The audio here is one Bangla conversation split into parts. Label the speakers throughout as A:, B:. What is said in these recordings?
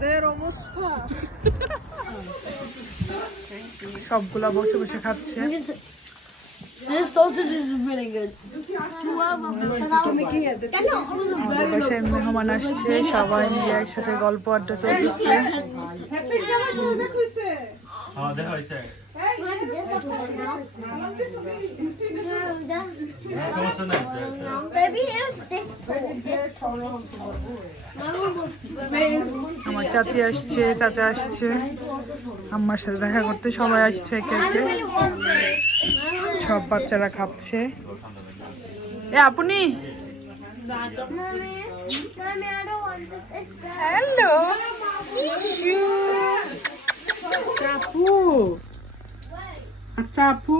A: এদের অবস্থা
B: সবগুলা বসে বসে খাচ্ছে
C: This sausage is really good.
A: তুমি কি এদের
B: আমাদের বাসায় মেহমান আসছে সবাই মিলে একসাথে গল্প আড্ডা চলতেছে
D: হ্যাঁ
C: Baby, is this tall? This tall.
B: চাচি আসছে চাচা আসছে। আম্মার সাথে দেখা করতে সবাই আসছে একে একে। সব বাচ্চারা খাচ্ছে। এ আপনি. হ্যালো।
A: চাপু।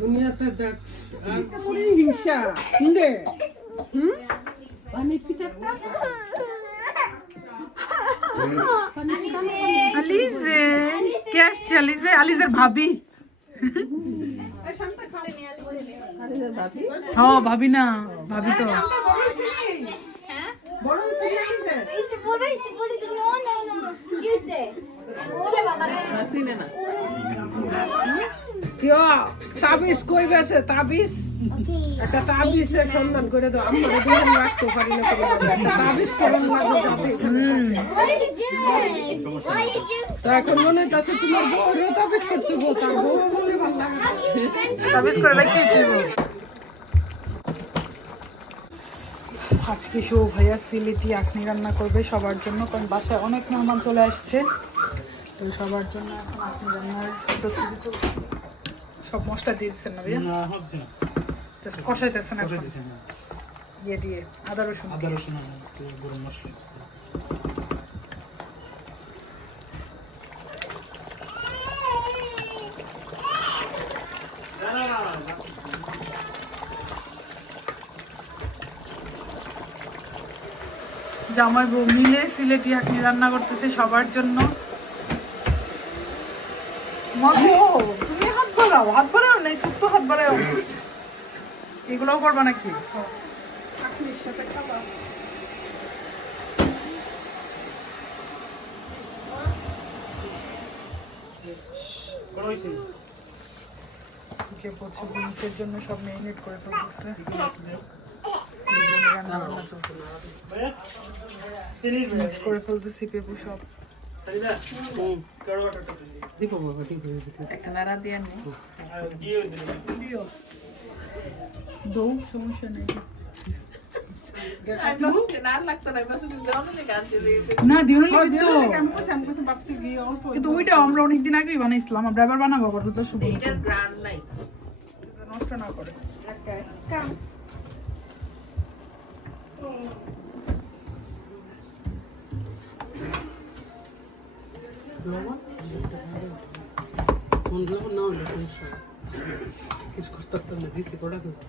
A: দুনিয়াতে যাক হিংসা হুম? আমি পিঠাটা
B: আলিজে, কে আসছে আলিজে? আলিজের ভাবি। হ্যাঁ ভাবি না, ভাবি তো।
A: তাবিজ তাবিজ? সন্ধান করে দাও। আমরা না এখন মনে হচ্ছে তোমার বউরেও তাবিজ করতে গো তার বউ
B: তাবিজ করে রাখতে আজকে শো ভাইয়া সিলেটি আখনি রান্না করবে সবার জন্য কারণ বাসায় অনেক মেহমান চলে আসছে। তো সবার জন্য এখন আখনি রান্নার প্রস্তুতি চলছে। সব মশলা দিয়ে দিচ্ছেন না ভাইয়া? কষাইতেছেন এখন? ইয়ে দিয়ে আদা রসুন
D: আদা রসুন গরম মশলা।
B: জামাই বউ মিলে সিলেটি আখনি রান্না করতেছে সবার জন্য। তুমি হাত বাড়াও হাত বাড়াও নাই হাত বাড়াও। এগুলোও করবা নাকি?
A: খাবার
D: পড়ছে
B: বুনিতের বলছে বোনকের জন্য সব মেরিনেট করে ফেলতেছে। রান্না বান্না চলতেছে। মিক্স করে ফেলতেছি পেপু সব। একটা নাড়া দিয়ে নেই দৌ সমস্যা নেই। না দিও না লাগবে তো কিন্তু ওইটা আমরা অনেকদিন আগেই বানাইছিলাম আমরা বানাবো আবার শুভ নষ্ট না করে
A: কিছু করতে কটা কিন্তু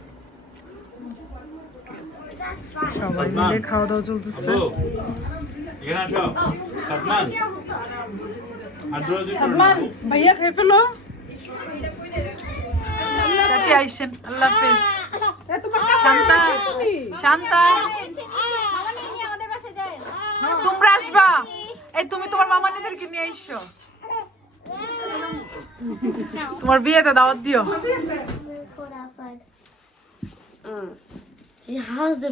B: সবাই মিলে খাওয়া দাওয়া চলতেছে ভাইয়া খেয়ে ফেলো। আইসেন আল্লাহ হাফেজ। শান্তা শান্তা। তোমরা আসবা। এই তুমি তোমার মামানিদেরকে নিয়ে আইসো। তোমার বিয়েতে দাওয়াত দিও।
C: She has a